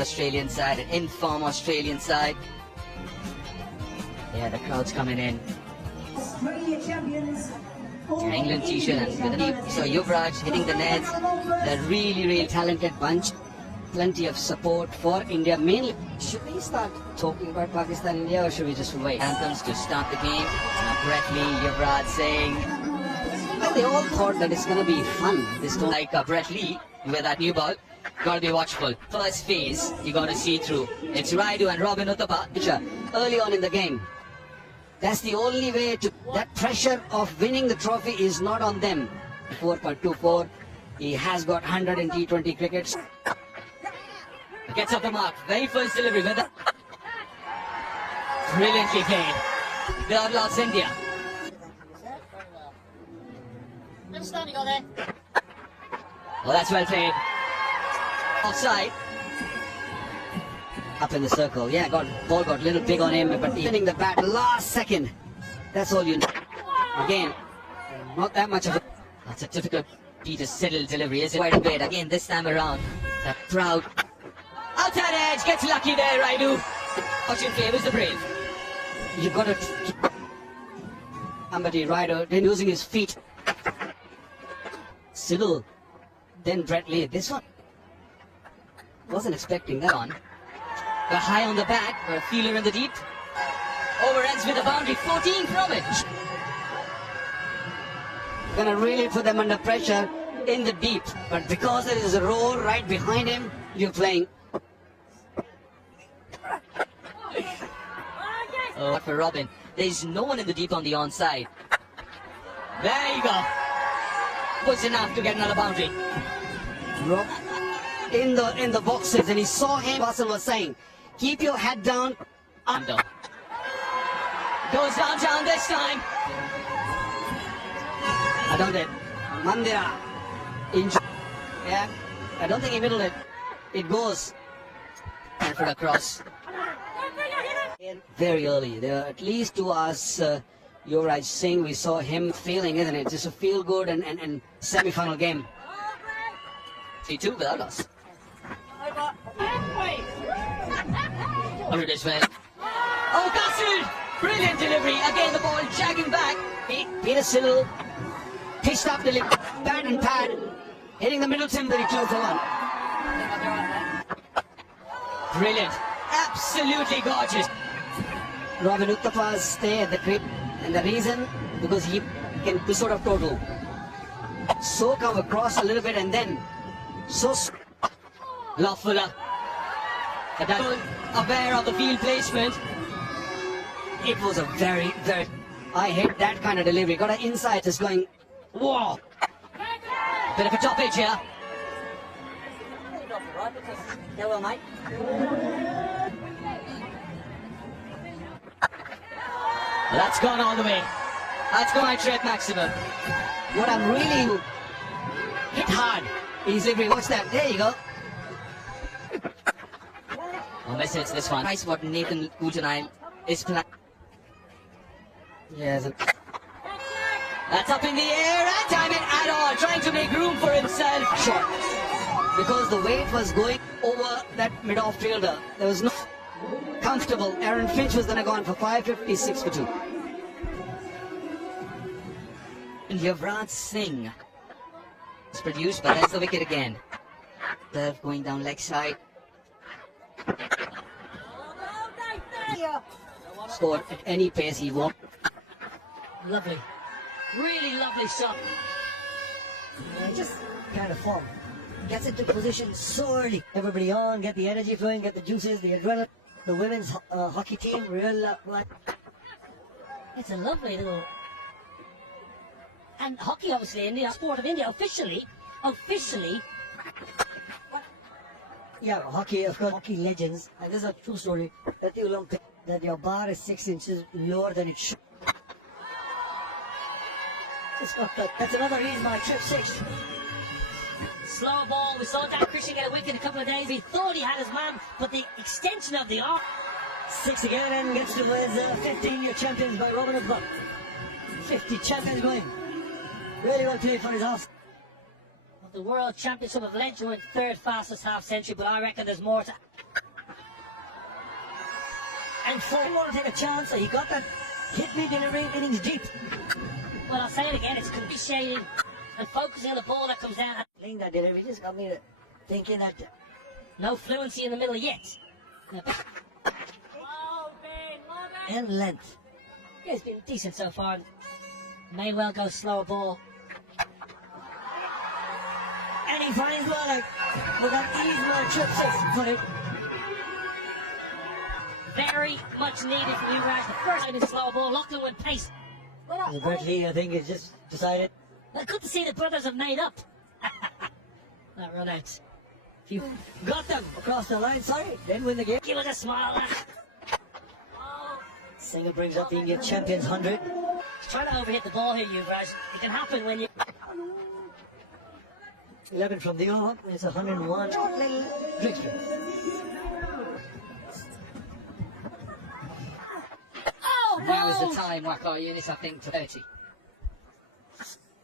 Australian side, an in-form Australian side. Yeah, the crowd's coming in. Australia champions. Yeah, England t-shirt and so Yuvraj hitting the nets. They're really talented bunch. Plenty of support for India. Mainly, should we start talking about Pakistan India or should we just wait? Anthems to start the game. Brett Lee, Yuvraj saying. Well, they all thought that it's gonna be fun. This don't like Brett Lee with that new ball. Gotta be watchful. First phase, you gotta see through. It's Raidu and Robin Uthappa early on in the game. That's the only way to. That pressure of winning the trophy is not on them. 4.24. He has got 100 in T20 cricket. Gets up the mark. Very first delivery with that. Brilliantly played. Third loss India. Standing on there. Oh, that's well played. Offside. Up in the circle. Yeah, ball got a little big on him, but he's winning the bat last second. That's all you need. Again, not that much of a. That's a typical Peter Siddle delivery, is it? Quite a bit. Again, this time around. That proud. Outside edge, gets lucky there, Raidu. Fortune favors the brave. You got to. Somebody, Raidu, then using his feet. Siddle. Then Brett Lee. This one. Wasn't expecting that one. Got high on the bat, got a feeler in the deep. Over ends with a boundary, 14 from it. Gonna really put them under pressure in the deep. But because there is a roll right behind him, you're playing. Oh, for Robin. There's no one in the deep on the onside. There you go. Was enough to get another boundary. In the boxes, and he saw him. Russell was saying, keep your head down. Under. Goes down this time. I don't think. Mandira. Yeah. I don't think he middled it. It goes. And for the cross. Very early. There are at least 2 hours. Yuvraj Singh, we saw him failing, isn't it? Just a feel good and semi-final game. 3-2 without us. Oh, Castle! Brilliant delivery. Again, the ball jagging back. Peter Siddle pitched up the bat and pad, hitting the middle timber. Very close to one. Brilliant. Absolutely gorgeous. Robin Uthappa's stay at the grip, and the reason because he can be sort of total. So come across a little bit and then so Lawfuller. Aware of the field placement. It was a very. I hate that kind of delivery. Got an inside, just going. Whoa! Bit of a toppage here. Well, mate. That's gone all the way. That's gone my trip maximum. What I'm really hit hard is if we watch that. There you go. Oh, message this one. Nice what Nathan Ujanai is playing. Yes. That's up in the air and time it at all. Trying to make room for himself. Short. Because the weight was going over that mid-off fielder. There was no comfortable. Aaron Finch was gonna go on for 556 for 2. And Yuvraj Singh is produced, but that's the wicket again. Serve going down leg side. Score at any pace he wants. Lovely. Really lovely shot. Just kind of form. Gets into position so early. Everybody on, get the energy flowing, get the juices, the adrenaline. The women's hockey team, real It's a lovely little. And hockey, obviously, India, sport of India, officially. Yeah, hockey, of course, hockey legends. And this is a true story. At the Olympics, that your bar is 6 inches lower than it should. Just got that. That's another reason why trip 6. Slow ball. We saw Dan Christian get a wicket in a couple of days. He thought he had his man, but the extension of the arm. 6 again and gets to his 15-year champions by Robin Uthappa. 50 champions going. Really well played for his house. The World Championship of Length went 3rd fastest half century, but I reckon there's more to. and four. Didn't want to take a chance, so he got that hit me delivery innings deep. Well, I'll say it again, it's conditioning and focusing on the ball that comes down. Playing that delivery just got me thinking that No fluency in the middle yet. and length. Yeah, it's been decent so far. May well go slower ball. And he finds Wallach with that ease trips for it. Very much needed from Yuvraj. The first time in slower ball, Lachlan with pace. Brett Lee, I think, has just decided. Well, good to see the brothers have made up. That run out. You Got them across the line, sorry, didn't win the game. give us a smile, lad. Singer brings up the Indian champions 100. Trying to overhit the ball here, Yuvraj. It can happen when you... 11 from the over, it's 101. Victory. Oh, Now is the time, Wako Yunis, I think, to 30.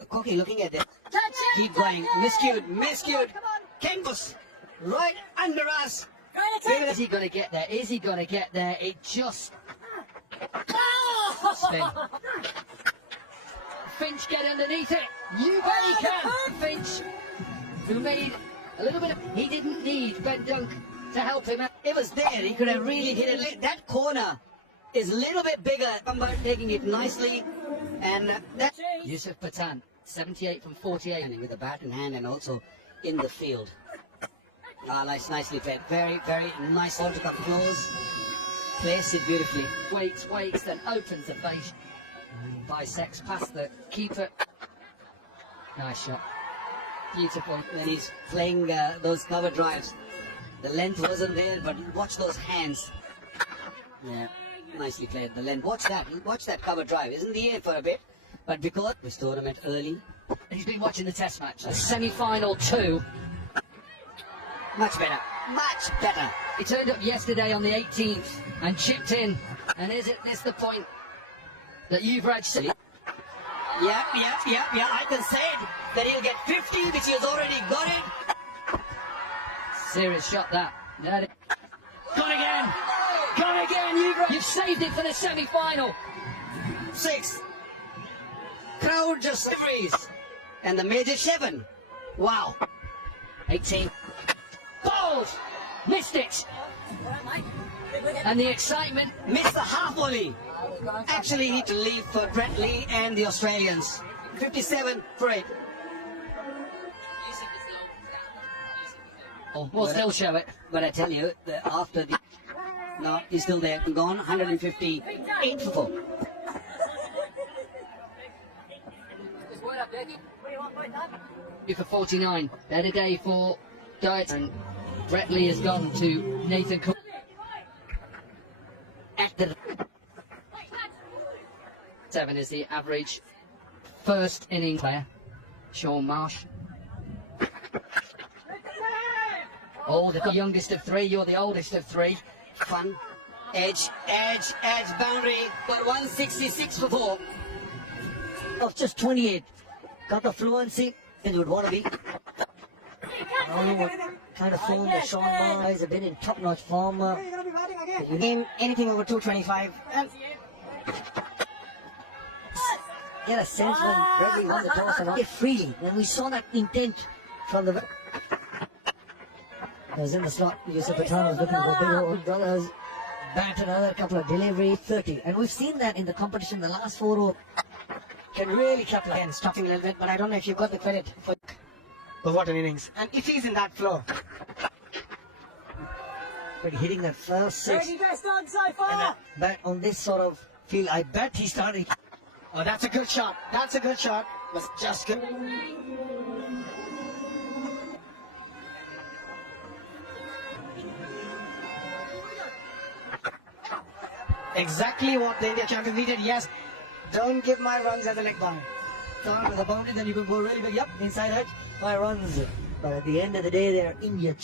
Koki looking at it. Keep going. Miscued. Kengus. Right under us. Is he going to get there? Is he going to get there? It just... Spin. Finch, get underneath it. You bet he can. Finch, who made a little bit of... He didn't need Ben Dunk to help him. It was there. He could have really hit it. That corner is a little bit bigger. Umbar taking it nicely. And that... Yusuf Pathan, 78 from 48. With a bat in hand and also in the field. Nicely played. Very, very nice ball to come close. Place it beautifully. Waits, then opens the face. Bisects past the keeper. Nice shot. Beautiful. When he's playing those cover drives. The length wasn't there, but watch those hands. Yeah, nicely played. The length. Watch that cover drive. Isn't the air for a bit, but because this tournament early, and he's been watching the test match. The semi-final 2. Much better. He turned up yesterday on the 18th and chipped in. And is this the point that Yuvraj said? Yeah. I can say it, that he'll get 50, which he has already got it. Serious shot that. Gone again, Yuvraj. You've saved it for the semi-final. 6. Crowd just freeze. And the major 7. Wow. 18. Balls! Missed it! And the excitement missed the half volley. Actually need to leave for Brett Lee and the Australians. 57 for 8. We'll still show it, but I tell you, after the... No, he's still there. Gone, 158 for 4. For 49. Better day for Diet, and Brett Lee has gone to Nathan Cook. At the 7 is the average first inning player. Sean Marsh. Oh, the youngest of 3, you're the oldest of 3. Fun. Edge, boundary, but 166 for 4. Of just 28. Got the fluency that you would want to be. I don't know what kind of form the Sean Marsh guys have been in top-notch form. You name anything over 225. And get a sense when Bradley won the toss and it freely. When we saw that intent from the... It was in the slot. Yusuf Pathan was looking for bigger umbrellas. Bat another couple of delivery, 30. And we've seen that in the competition. The last 4 overs can really capitalize. Stopping a little bit, but I don't know if you've got the credit for... But what an innings. And if he's in that flow. But hitting that first 6. best done so far. But on this sort of field, I bet he started. Oh, that's a good shot. Was just good. Exactly what the India champions needed. Yes. Don't give my runs as a leg bound. Start with a boundary, then you can go really big. Yep, inside edge, 5 runs. But at the end of the day, they're India.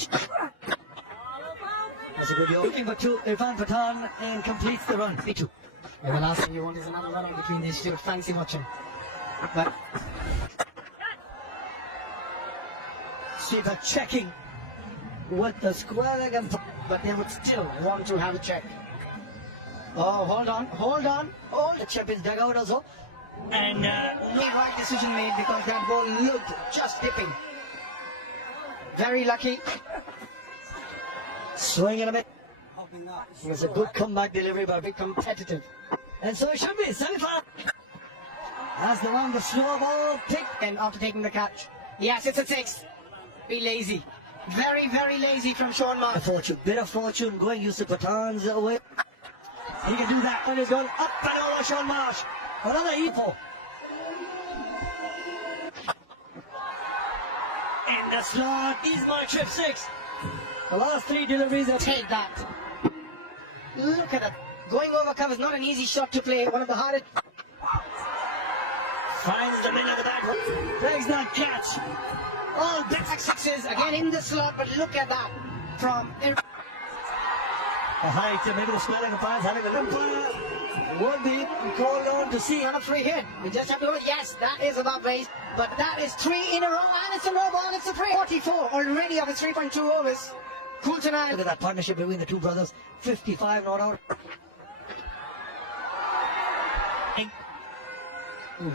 That's a good goal. Looking for 2. Irfan Pathan and completes the run. 3-2. Yeah, the last thing you want is another run in between these two. Fancy watching. But Sweeper checking with the square leg, but they would still want to have a check. Oh, hold on, hold on, hold. The champions dugout also. And no right decision made because that ball looked just dipping. Very lucky. Swinging a bit. It's a good comeback delivery, but a bit competitive. And so it should be semi-final. That's the one, the slow ball pick. And after taking the catch, yes, it's a 6. Be lazy. Very, very lazy from Sean Marsh. Fortune, bit of fortune going Yusuf Pathan's way. He can do that. And he's gone up and over Sean Marsh. Another epo. In the slot is my trip 6. The last 3 deliveries are Take that. Look at that. Going over cover is not an easy shot to play. One of the hardest. finds the middle of the back. Takes that catch. All big 6s again in the slot, but look at that. From The height, maybe the squaring umpires having a look. Would be called on to see on a free hit. We just have to go, yes, that is above base, but that is 3 in a row, and it's a no ball, it's a 3. 44 already of the 3.2 overs. Cool tonight. Look at that partnership between the two brothers. 55 not out.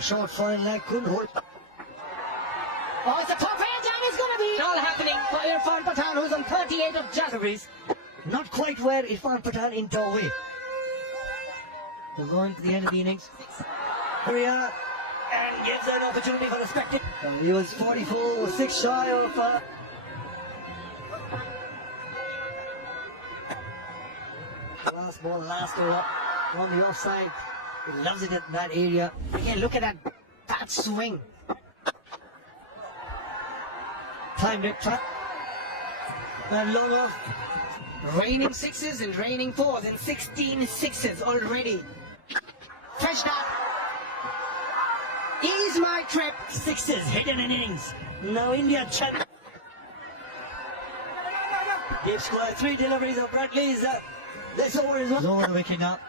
Short fine leg, couldn't hold. Oh, it's a top edge, and it's going to be all happening for Irfan Pathan, who's on 38 of January's. Not quite where Irfan Pathan in Tawway. We're going to the end of the innings. Korea and gives an opportunity for the spectator. He was 44, was 6 shy of. Last ball, last over on the offside. He loves it in that area. Again, look at that swing. Timed it. And long off. Raining 6s and raining 4s and 16 6s already. Fresh that. Ease my trip. 6s hidden in innings. Now India cham. They've scored 3 deliveries of Bradley's. This over is over the wicket now.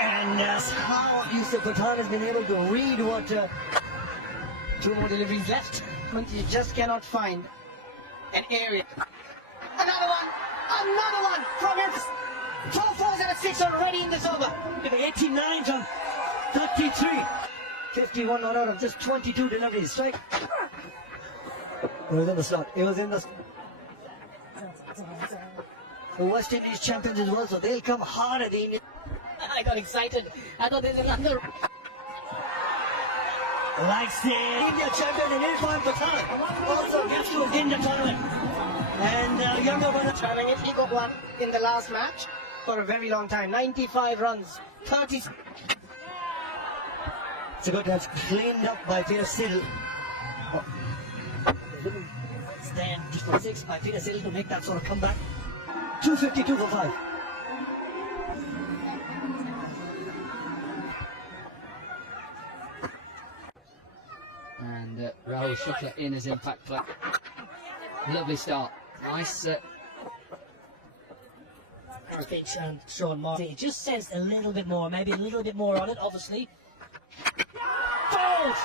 And how Yusuf Pathan has been able to read what 2 more deliveries left. But you just cannot find an area. Another one from him. 4 4s and a 6 already in this over. 89 from 33. 51 not out of just 22 deliveries. Strike. It was in the slot. It was in the. The West Indies champions as well, so they'll come hard at the Indian. I got excited. I thought there's another. Likes the India champion in Irfan Pathan. Also gets to in the tournament. And younger one. Traveling it, he got one in the last match for a very long time. 95 runs, 30. It's a good catch, cleaned up by Peter Siddle. Stand for 6 by Peter Siddle to make that sort of comeback. 252 for 5. And Rahul Shukla in as impact player. Lovely start. Nice. Pitch and Sean Martin. It just says a little bit more, maybe a little bit more on it, obviously. Bold!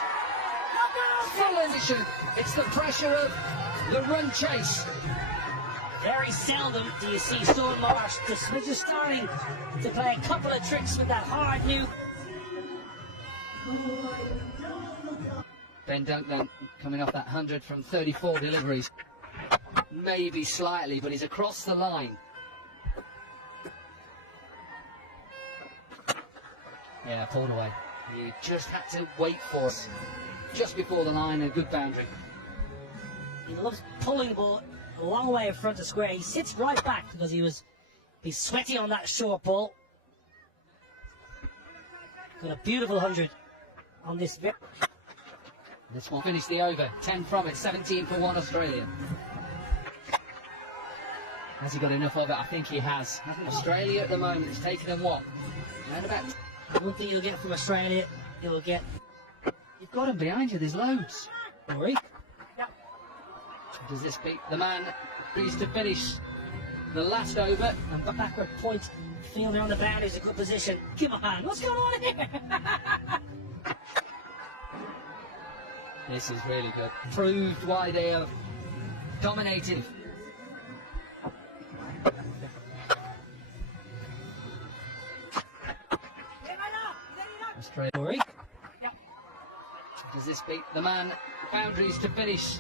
Full edition. It's the pressure of the run chase. Very seldom do you see Sean Marsh just starting to play a couple of tricks with that hard new. Ben Duncan coming off that 100 from 34 deliveries. Maybe slightly, but he's across the line. Yeah, pulled away. He just had to wait for us. Just before the line, a good boundary. He loves pulling the ball a long way in front of square. He sits right back because he's sweaty on that short ball. Got a beautiful 100 on this bit. This one finished the over. 10 from it, 17 for 1 Australia. Has he got enough of it? I think he has. Australia at the moment is taking them what? Around about. One thing you'll get from Australia, you'll get. You've got him behind you, there's loads. Don't worry. Does this beat the man who's to finish the last over? And backward point, fielder on the boundary is a good position. Come on, what's going on here? This is really good. Proved why they are dominated. Australia. Does this beat the man boundaries to finish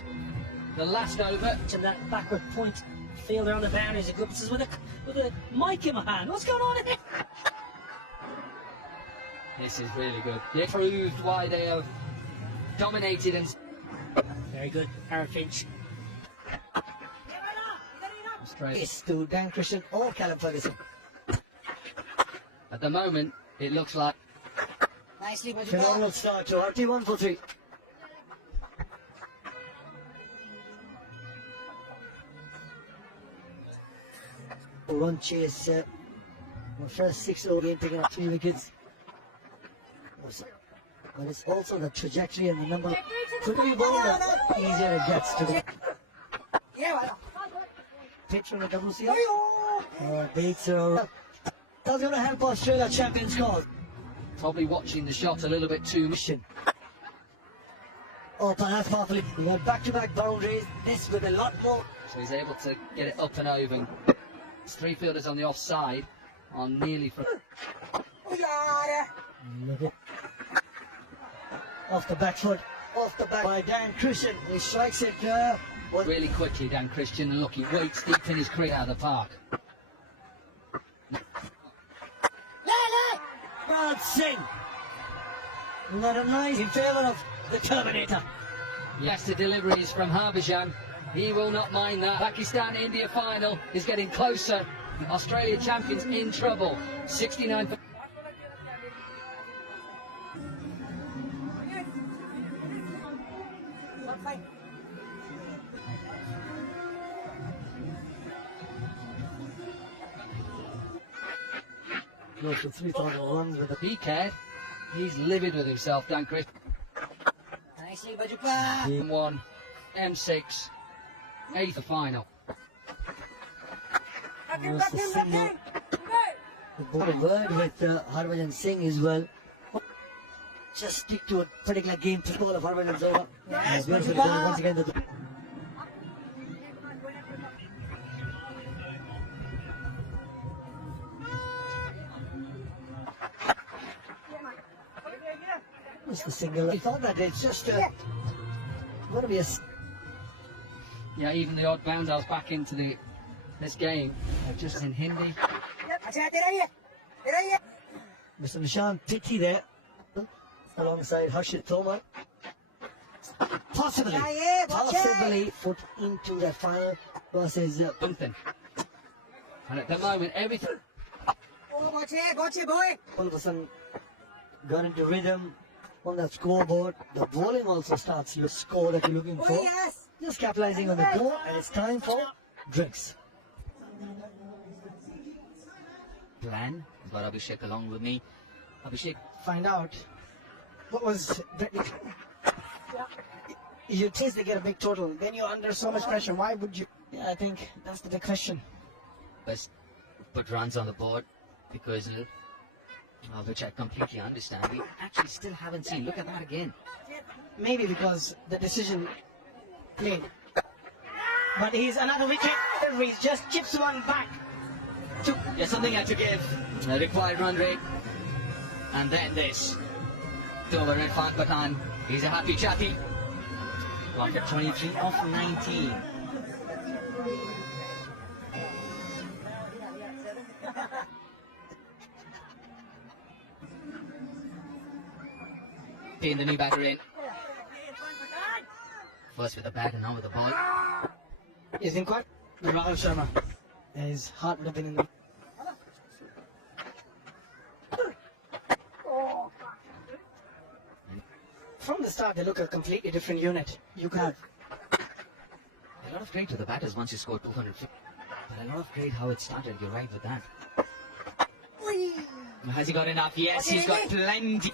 the last over? And that backward point fielder on the boundaries. A good this is with a mic in my hand. What's going on here? This is really good. They proved why they have dominated and Very good, Aaron Finch. Australia. It's to Dan Christian or Callum Ferguson. At the moment, it looks like Nicely, but Phenomenal start to RT 1 for 3. Run chase. First 6 over game, picking up 3 wickets. But it's also the trajectory and the number. Quicker you bowl, the easier it gets to the pitch from the WCR. Bates are. That's going to help Australia champions cause. probably watching the shot a little bit too much. Oh, perhaps powerfully. We got back-to-back boundaries. This with a lot more. So he's able to get it up and over. His 3 fielders on the offside on nearly from. Off the back foot. Off the back by Dan Christian. He strikes it Really quickly, Dan Christian, and look, he waits deep in his crease out of the park. Raj Singh. Not a nice in favour of the Terminator. Yes, the delivery is from Harbhajan. He will not mind that. Pakistan-India final is getting closer. Australia champions in trouble. 69. Close to 3,000 runs with the PK. He's livid with himself, Dan Christian. Nicely, Bajupa. M1, M6, 8th final. was the single. The word with Harbhajan Singh as well. Just stick to a particular game. Football of Harbhajan's over. Yes, Beautifully Bajupa. done once again. It's the single. I thought that it's just going to be a. Yeah, even the odd bounders back into this game are just in Hindi. Mr. Nishan Pitti there, alongside Harshit Tomar. Possibly put into the final versus Something. And at the moment, everything. all of a sudden got into rhythm on that scoreboard. The bowling also starts to score that you're looking for. Just capitalizing on the goal, and it's time for drinks. Plan. I've got Abhishek along with me. Abhishek, Find out what was. You think they get a big total, then you're under so much pressure. Why would you? Yeah, I think that's the big question. best put runs on the board because of which I completely understand. We actually still haven't seen. Look at that again. Maybe because the decision played. But he's another wicket. He just chips one back. Yeah, something had to give. The required run rate. And then this. Over Irfan Pathan. He's a happy chatty. After 23 off 19. Paying the new batter in. First with the bat and now with the ball. You think what? Rahul Sharma. His heart living in the. From the start, they look a completely different unit. You can. A lot of credit to the batters once you scored 250. But a lot of credit how it started. You're right with that. Has he got enough? Yes, he's got plenty.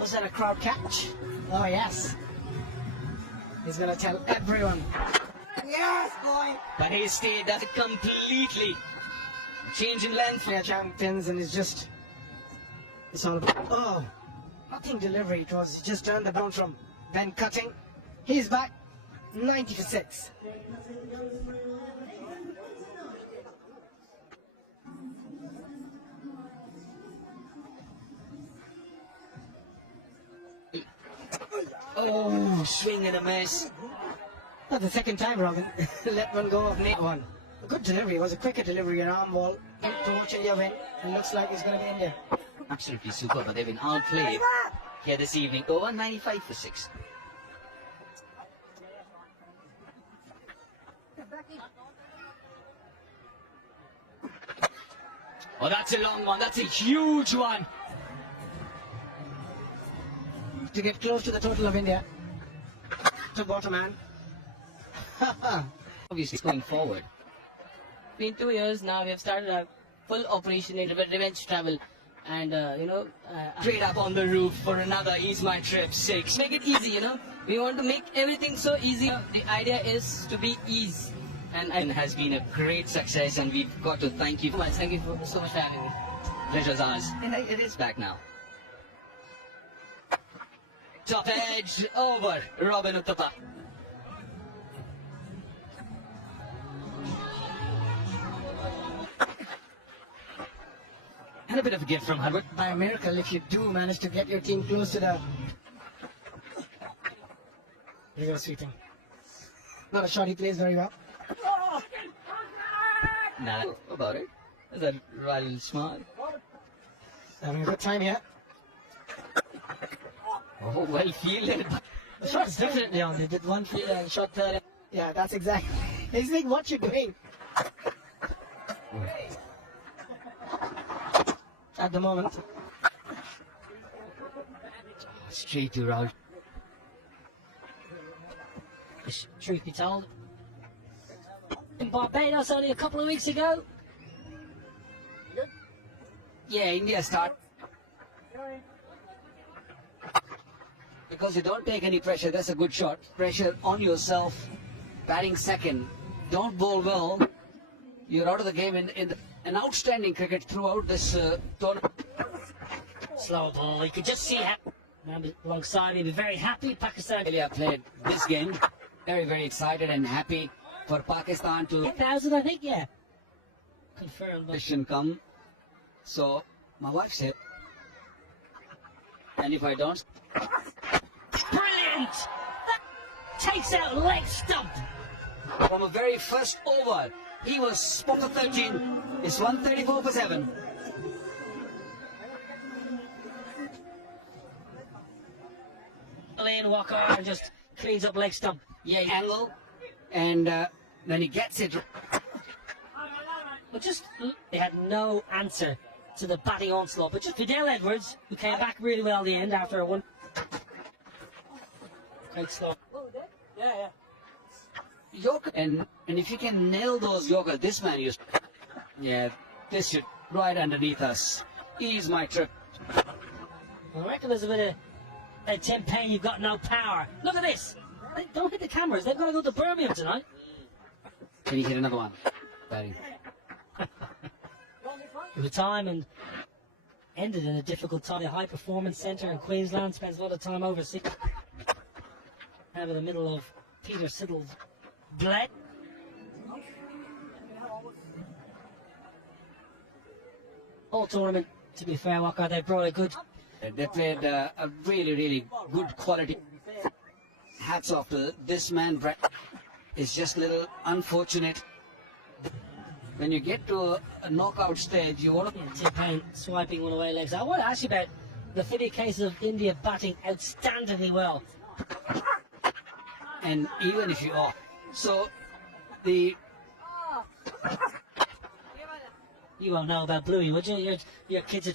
Was that a crowd catch? Oh, yes. He's going to tell everyone. Yes, boy. But he stayed that completely. Change in length. They're champions, and it's just. It's all about. Oh, nothing delivery. It was just turned the bound from Ben Cutting. He's back. 90 to 6. Oh, swing and a miss. Not the second time, Robin. Let one go of net one. A good delivery. It was a quicker delivery, an arm ball. To watch India win. It looks like it's going to be India. Absolutely super, but they've been outplayed here this evening. Over 95 for 6. Oh, that's a long one. That's a huge one. To get close to the total of India. To bottom man. Obviously, it's going forward. Been 2 years now. We have started a full operation in revenge travel, and Straight up on the roof for another Ease My Trip 6. make it easy. We want to make everything so easy. The idea is to be ease. And has been a great success, and we've got to thank you. Thank you so much for having me. Pleasure's ours. And it is back now. Top edge over Robin Uttapa. And a bit of a gift from Harvard. By a miracle, if you do manage to get your team close to the reverse sweeping. Not a shot he plays very well. Nah, about it. Is that rather smart? Having a good time here. Oh, well fielded. The shot is definitely on. They did one field and shot third. Yeah, that's exactly. He's like, what you doing? At the moment. Straight to Raul. Truth be told, in Barbados only a couple of weeks ago. Yeah, India start. Because you don't take any pressure, that's a good shot. Pressure on yourself, batting second. Don't bowl well. You're out of the game in an outstanding cricket throughout this tournament. Slow ball. You could just see how. Alongside, he'd be very happy. Pakistan. India played this game. Very, very excited and happy for Pakistan to 8,000, I think, yeah. Confirmed. mission come. So my wife said, and if I don't, Brilliant! That takes out leg stump. from a very first over, he was spot for 13. It's 134 for 7. Lane Walker and just cleans up leg stump. Yeah, angle, and when he gets it, But just they had no answer to the batting onslaught. But just Fidel Edwards, who came back really well at the end after a one. Quite slow. Yeah. Yorker, and if you can nail those Yorker, this man used. Yeah, this should right underneath us. Ease My Trip. I reckon there's a bit of Tim Payne, you've got no power. Look at this. Don't hit the cameras. They've got to go to Birmingham tonight. Can he hit another one? Barry. It was time and ended in a difficult time. The high performance centre in Queensland spends a lot of time overseas. Now in the middle of Peter Siddle's bled. All tournament, to be fair, Walker, they brought a good. They played a really, really good quality. Hats off to this man, Brett. It's just a little unfortunate. When you get to a knockout stage, you want to. Tim Payne swiping one away legs. I want to ask you about the 50 cases of India batting outstandingly well. And even if you are. So, the. You won't know about Bluey, would you? Your kids are